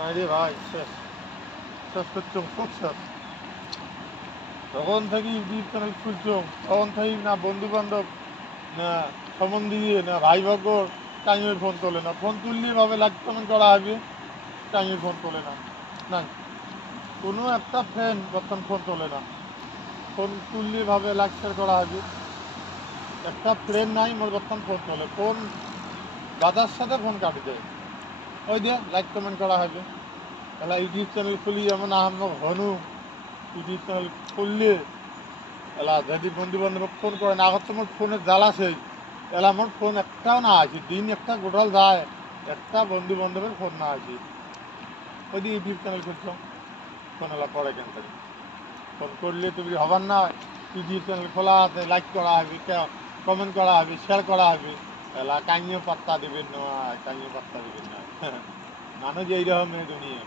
নাই রে ভাই, শেষ শেষ করছো, খুব শেষ। যখন থেকে ইউটিউব চ্যানেল খুলছো তখন থেকে না বন্ধু বান্ধব, না সম্বন্ধী, না ভাই ভগর টাইমের ফোন তোলে না। ফোন তুললে ভাবে লাইক কমেন্ট করা হবে, টাইমের ফোন তোলে না। না, কোনো একটা ফ্রেন্ড বর্তমান ফোন তোলে না। ফোন তুললে ভাবে লাইক শেয়ার করা হবে, একটা ফ্রেন্ড নাই মোর বর্তমান ফোন তোলে। ফোন দাদার সাথে ফোন কাটি দেয়, ওই দিয়ে লাইক কমেন্ট করা হবে। এলা ইউটিউব চ্যানেল খুলি এমন আহাম্মক হনু, ইউটিউব চ্যানেল খুললে এলা যদি বন্ধু বান্ধব ফোন করে না, আগত মোর ফোনের জ্বালা সেই এলা মোর ফোন একটাও না আছে, দিন একটা গোটাল যায় একটা বন্ধু বান্ধবের ফোন না আছে। ওই দিয়ে ইউটিউব চ্যানেল খুলছ, ফোন এলা করে কেন থাকি। ফোন করলে তুমি হবার না, ইউটিউব চ্যানেল খোলা আছে, লাইক করা হবে, কমেন্ট করা হবে, শেয়ার করা হবে। এলা কাইনিও পাত্তা দেবেন না, কাইনিও পাত্তা দেবেন না। মানুষ এইরকম দুনিয়া।